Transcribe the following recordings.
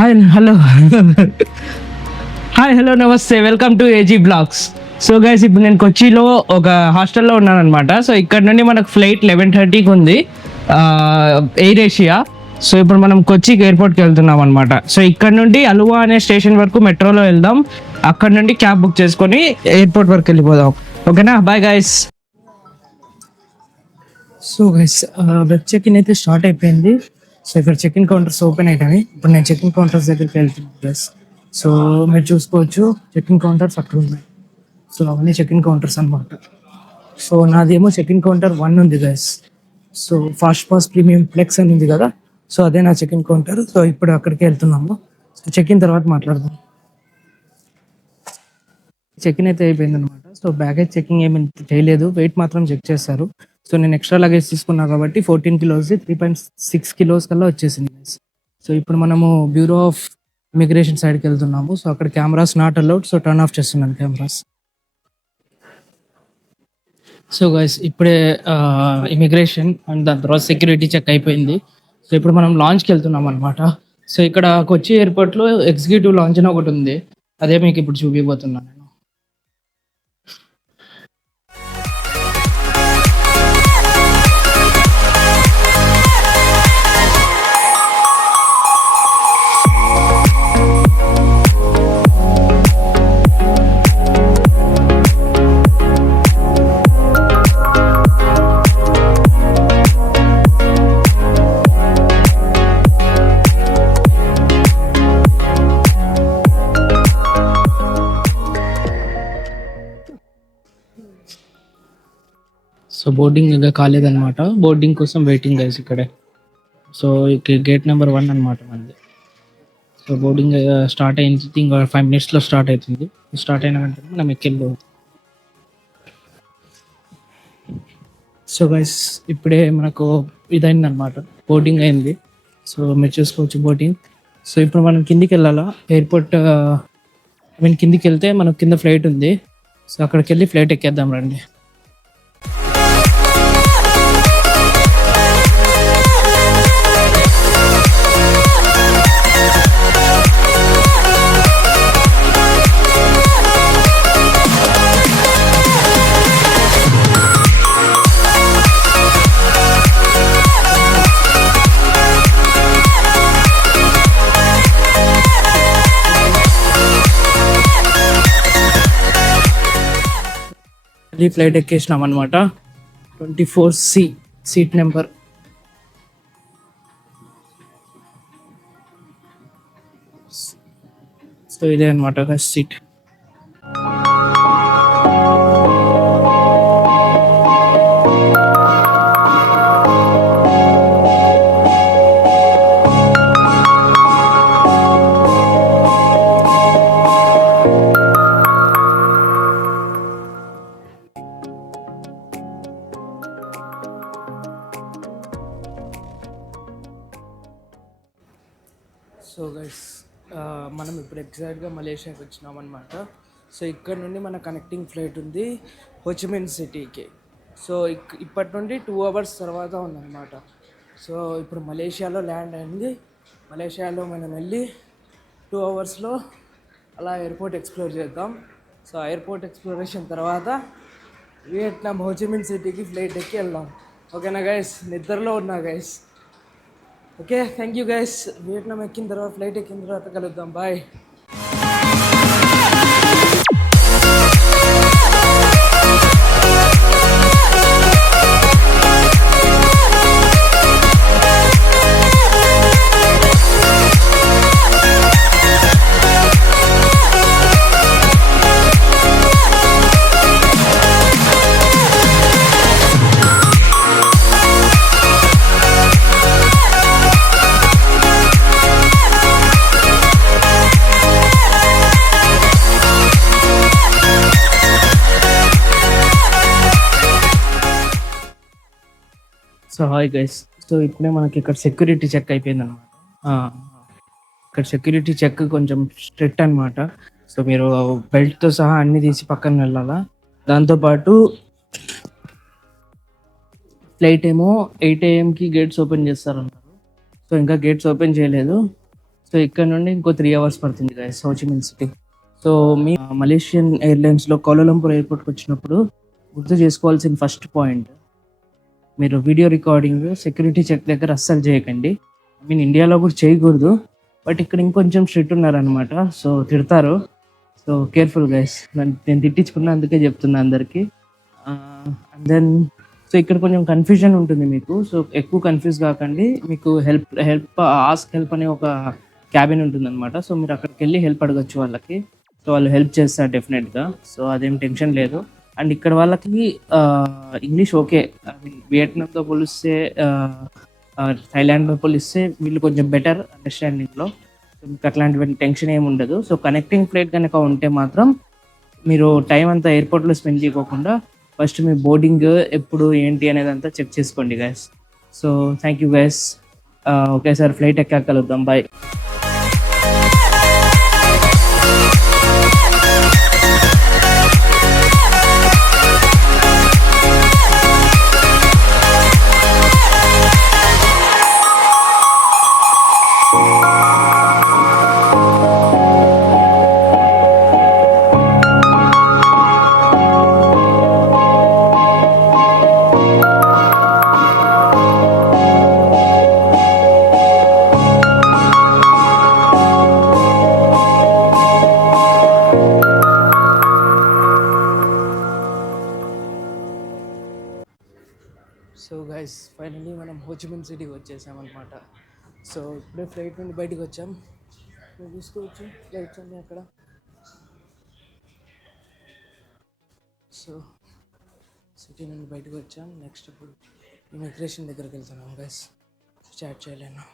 Hi hello hi hello నమస్తే, welcome to AG blogs. So guys, ఇప్పుడు నేను కొచ్చిలో ఒక హాస్టల్లో ఉన్నాను అనమాట. సో ఇక్కడ నుండి మనకు ఫ్లైట్ 11:30కి ఉంది, ఎయిర్ ఏషియా. సో ఇప్పుడు మనం కొచ్చికి ఎయిర్పోర్ట్కి వెళ్తున్నాం అనమాట. సో ఇక్కడ నుండి అలువా అనే స్టేషన్ వరకు మెట్రోలో వెళ్దాం, అక్కడ నుండి క్యాబ్ బుక్ చేసుకొని ఎయిర్పోర్ట్ వరకు వెళ్ళిపోదాం. ఓకేనా, bye guys. So guys, web check in అయితే స్టార్ట్ అయిపోయింది. సో ఇక్కడ చెక్ ఇన్ కౌంటర్స్ ఓపెన్ అయినాయి. ఇప్పుడు నేను చెక్ ఇన్ కౌంటర్స్ దగ్గరికి వెళ్తున్నాను గైస్. సో మీరు చూసుకోవచ్చు, చెక్ ఇన్ కౌంటర్స్ అక్కడ ఉన్నాయి. సో అవన్నీ చెక్ ఇన్ కౌంటర్స్ అనమాట. సో నాదేమో చెక్ ఇన్ కౌంటర్ 1 ఉంది guys. So fast pass premium flex అని ఉంది కదా, సో అదే నా చెక్ ఇన్ కౌంటర్. సో ఇప్పుడు అక్కడికి వెళ్తున్నాము. సో చెక్ ఇన్ తర్వాత మాట్లాడదాం. చెక్ ఇన్ అయితే అయిపోయింది అనమాట. సో బ్యాగేజ్ చెకింగ్ ఏమి చేయలేదు, వెయిట్ మాత్రం చెక్ చేస్తారు. సో నేను ఎక్స్ట్రా లగేజ్ తీసుకున్నా కాబట్టి 14 కిలోస్ 3.6 కిలోస్ కల్లా వచ్చేసింది. సో ఇప్పుడు మనము బ్యూరో ఆఫ్ ఇమిగ్రేషన్ సైడ్కి వెళ్తున్నాము. సో అక్కడ cameras not allowed, so turn off చేస్తున్నాను కెమెరాస్. సో గైస్, ఇప్పుడే ఇమిగ్రేషన్ అండ్ దాని తర్వాత సెక్యూరిటీ చెక్ అయిపోయింది. సో ఇప్పుడు మనం లాంచ్కి వెళ్తున్నాం అనమాట. సో ఇక్కడ కొచ్చి ఎయిర్పోర్ట్లో ఎగ్జిక్యూటివ్ లాంచ్ అని ఒకటి ఉంది, అదే మీకు ఇప్పుడు చూపిపోతున్నాను నేను. సో బోర్డింగ్ ఇంకా కాలేదన్నమాట, బోర్డింగ్ కోసం వెయిటింగ్ గైస్ ఇక్కడే. సో గేట్ నెంబర్ 1 అనమాట మనది. సో బోర్డింగ్ స్టార్ట్ అయింది, ఇంకా 5 minutesలో స్టార్ట్ అవుతుంది. స్టార్ట్ అయిన వెంటనే మనం ఎక్కెళ్ళిపోతాం. సో గైస్, ఇప్పుడే మనకు ఇదైంది అనమాట, బోర్డింగ్ అయింది. సో మీరు చూసుకోవచ్చు బోర్డింగ్. సో ఇప్పుడు మనం కిందికి వెళ్ళాలా, ఎయిర్పోర్ట్ కిందికి వెళ్తే మనకు కింద ఫ్లైట్ ఉంది. సో అక్కడికి వెళ్ళి ఫ్లైట్ ఎక్కేద్దాం రండి. ఫ్లైట్ ఎక్కేసినాం అనమాట, 24C సీట్ నెంబర్. సో ఇదే అనమాట సీట్. సో గైస్, మనం ఇప్పుడు ఎగ్జాక్ట్గా మలేషియాకి వచ్చినాం అనమాట. సో ఇక్కడ నుండి మన కనెక్టింగ్ ఫ్లైట్ ఉంది హోచిమిన్ సిటీకి. సో ఇప్పటి నుండి 2 hours తర్వాత ఉందన్నమాట. సో ఇప్పుడు మలేషియాలో ల్యాండ్ అయింది. మలేషియాలో మనం వెళ్ళి 2 hours అలా ఎయిర్పోర్ట్ ఎక్స్ప్లోర్ చేద్దాం. సో ఎయిర్పోర్ట్ ఎక్స్ప్లోరేషన్ తర్వాత వియట్నాం హోచిమిన్ సిటీకి ఫ్లైట్ ఎక్కి వెళ్దాం. ఓకేనా గైస్, నిద్రలో ఉన్నా guys. Okay, thank you guys. Vietnam ఎక్కిన తర్వాత, ఫ్లైట్ ఎక్కిన తర్వాత కలుద్దాం. Bye. So hi guys. So ఇప్పుడే మనకి ఇక్కడ సెక్యూరిటీ చెక్ అయిపోయింది అనమాట. ఇక్కడ సెక్యూరిటీ చెక్ కొంచెం స్ట్రిక్ట్ అనమాట. సో మీరు బెల్ట్తో సహా అన్ని తీసి పక్కన వెళ్ళాలా. దాంతోపాటు ఫ్లైట్ ఏమో 8 AM గేట్స్ ఓపెన్ చేస్తారన్నారు. సో ఇంకా గేట్స్ ఓపెన్ చేయలేదు. సో ఇక్కడ నుండి ఇంకో 3 అవర్స్ పడుతుంది గైస్ హోచిమిన్ సిటీ. సో మీ మలేషియన్ ఎయిర్లైన్స్లో కౌలాలంపూర్ ఎయిర్పోర్ట్కి వచ్చినప్పుడు గుర్తు చేసుకోవాల్సిన ఫస్ట్ పాయింట్, మీరు వీడియో రికార్డింగ్ సెక్యూరిటీ చెక్ దగ్గర అస్సలు చేయకండి. ఐ మీన్ ఇండియాలో కూడా చేయకూడదు, బట్ ఇక్కడ ఇంకొంచెం స్ట్రిక్ట్ ఉన్నారనమాట. సో తిడతారు. So careful guys. నేను తిట్టించుకున్నా, అందుకే చెప్తున్నా అందరికీ. అండ్ దెన్ సో ఇక్కడ కొంచెం కన్ఫ్యూజన్ ఉంటుంది మీకు. సో ఎక్కువ కన్ఫ్యూజ్ కాకండి. మీకు ఆస్క్ హెల్ప్ అనే ఒక క్యాబిన్ ఉంటుంది అనమాట. సో మీరు అక్కడికి వెళ్ళి హెల్ప్ అడగచ్చు వాళ్ళకి. సో వాళ్ళు హెల్ప్ చేస్తారు డెఫినెట్గా. సో అదేం టెన్షన్ లేదు. అండ్ ఇక్కడ వాళ్ళకి ఇంగ్లీష్ ఓకే. ఐ మీన్ వియట్నాంతో పోలిస్తే, థైలాండ్తో పోలిస్తే వీళ్ళు కొంచెం బెటర్ అండర్స్టాండింగ్లో. సో మీకు అట్లాంటి టెన్షన్ ఏమి ఉండదు. సో కనెక్టింగ్ ఫ్లైట్ కనుక ఉంటే మాత్రం మీరు టైం అంతా ఎయిర్పోర్ట్లో స్పెండ్ చేయకోకుండా ఫస్ట్ మీ బోర్డింగ్ ఎప్పుడు ఏంటి అనేది అంతా చెక్ చేసుకోండి guys. So thank you guys. ఒకేసారి ఫ్లైట్ ఎక్కాక కలుద్దాం. బాయ్. సో గైస్ ఫైనలీ మనం హోచిమిన్ సిటీకి వచ్చేసామన్నమాట. సో ఇప్పుడే ఫ్లైట్ నుండి బయటకు వచ్చాం. మీరు చూసుకోవచ్చు ఫ్లైట్స్ అన్నీ అక్కడ. సో సిటీ నుండి బయటకు వచ్చాం. నెక్స్ట్ ఇప్పుడు ఇమిగ్రేషన్ దగ్గరికి వెళ్తున్నాం గైస్. చాట్ చేయలేను.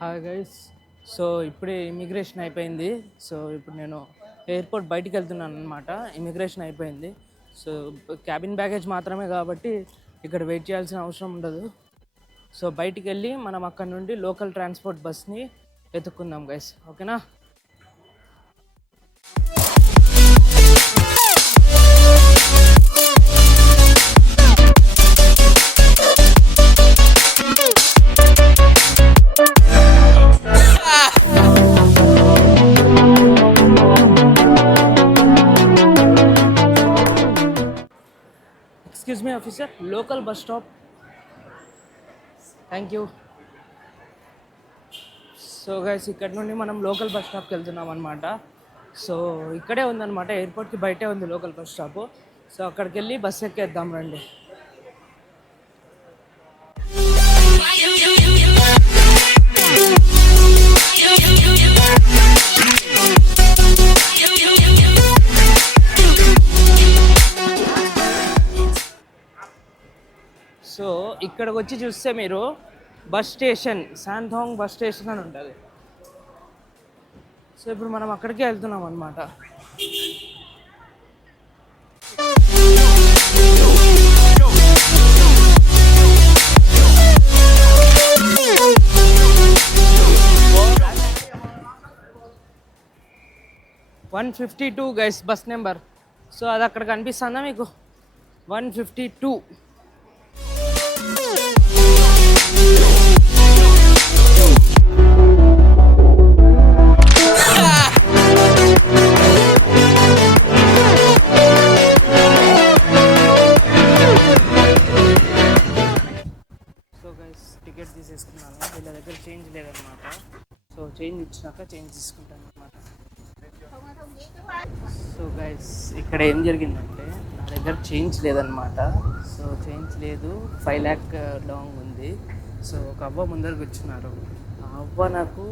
Hi guys. సో ఇప్పుడే ఇమిగ్రేషన్ అయిపోయింది. సో ఇప్పుడు నేను ఎయిర్పోర్ట్ బయటికి వెళ్తున్నాను అనమాట. ఇమిగ్రేషన్ అయిపోయింది. సో క్యాబిన్ బ్యాగేజ్ మాత్రమే కాబట్టి ఇక్కడ వెయిట్ చేయాల్సిన అవసరం ఉండదు. సో బయటికి వెళ్ళి మనం అక్కడ నుండి లోకల్ ట్రాన్స్పోర్ట్ బస్ని వెతుక్కుందాం గైస్. ఓకేనా? Excuse me officer, local bus stop. Thank you. So guys ఇక్కడ నుండి మనం లోకల్ బస్ స్టాప్కి వెళ్తున్నాం అనమాట. సో ఇక్కడే ఉందన్నమాట, ఎయిర్పోర్ట్కి బయటే ఉంది లోకల్ బస్ స్టాప్. సో అక్కడికి వెళ్ళి బస్ ఎక్కేద్దాం రండి. సో ఇక్కడికి వచ్చి చూస్తే మీరు బస్ స్టేషన్, శాంథాంగ్ బస్ స్టేషన్ అని ఉంటుంది. సో ఇప్పుడు మనం అక్కడికే వెళ్తున్నాం అనమాట. $152 గైస్ బస్ నెంబర్. సో అది అక్కడ కనిపిస్తుందా మీకు? 152. టికెట్ తీసేసుకున్నాను. వీళ్ళ దగ్గర చేంజ్ లేదనమాట. సో చేంజ్ ఇచ్చినాక చేంజ్ తీసుకుంటాను అనమాట. సో గైస్ ఇక్కడ ఏం జరిగిందంటే నా దగ్గర చేంజ్ లేదనమాట. సో చేంజ్ లేదు, 5 lakh లాంగ్ ఉంది. సో ఒక అవ్వ ముందరకు వచ్చినారు. ఆ అవ్వ నాకు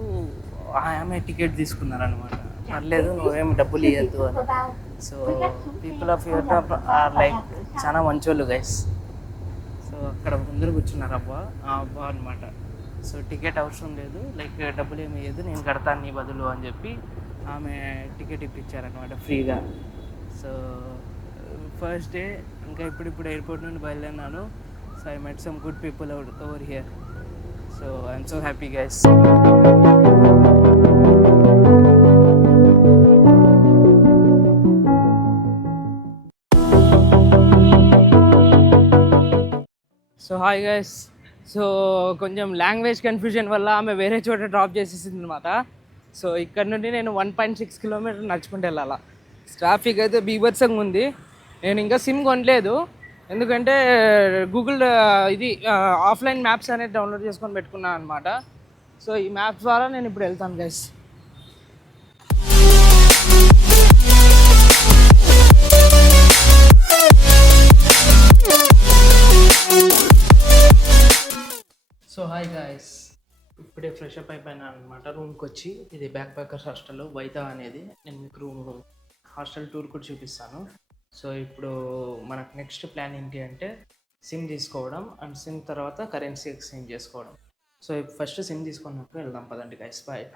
ఆమె టికెట్ తీసుకున్నారనమాట. పర్లేదు, నువ్వేమి డబ్బులు ఇవ్వద్దు అని. So people of Vietnam are like చాలా మంచోళ్ళు గైస్. సో అక్కడ ముందర కూర్చున్నారు అవ్వ, ఆ అవ్వ అనమాట. సో టికెట్ అవసరం లేదు, లైక్ డబ్బులు ఏమి ఇవ్వదు, నేను కడతాను నీ బదులు అని చెప్పి ఆమె టికెట్ ఇప్పించారనమాట ఫ్రీగా. సో ఫస్ట్ డే, ఇంకా ఇప్పుడు ఎయిర్పోర్ట్ నుండి బయలుదేరినాను. So I met some good people over here. So I'm so happy guys. So hi guys. So కొంచెం లాంగ్వేజ్ కన్ఫ్యూజన్ వల్ల ఆమె వేరే చోట డ్రాప్ చేసేసింది అనమాట. సో ఇక్కడ నుండి నేను 1.6 కిలోమీటర్ నడుచుకుంటూ వెళ్ళాలా. ట్రాఫిక్ అయితే బీభత్సంగా ఉంది. నేను ఇంకా సిమ్ కొనలేదు, ఎందుకంటే గూగుల్ ఇది ఆఫ్లైన్ మ్యాప్స్ అనేది డౌన్లోడ్ చేసుకొని పెట్టుకున్నాను అనమాట. సో ఈ మ్యాప్ ద్వారా నేను ఇప్పుడు వెళ్తాను గైస్. సో హాయ్ గాయస్, ఇప్పుడే ఫ్రెష్ అప్ అయిపోయినా అనమాట రూమ్కి వచ్చి. ఇది బ్యాక్ ప్యాకర్స్ హాస్టల్ వైతా అనేది. నేను మీకు రూమ్ హాస్టల్ టూర్ కూడా చూపిస్తాను. సో ఇప్పుడు మనకు నెక్స్ట్ ప్లాన్ ఏంటి అంటే సిమ్ తీసుకోవడం, అండ్ సిమ్ తర్వాత కరెన్సీ ఎక్స్చేంజ్ చేసుకోవడం. సో ఫస్ట్ సిమ్ తీసుకున్నప్పుడు వెళ్దాం పదండి గైస్. బాయ్.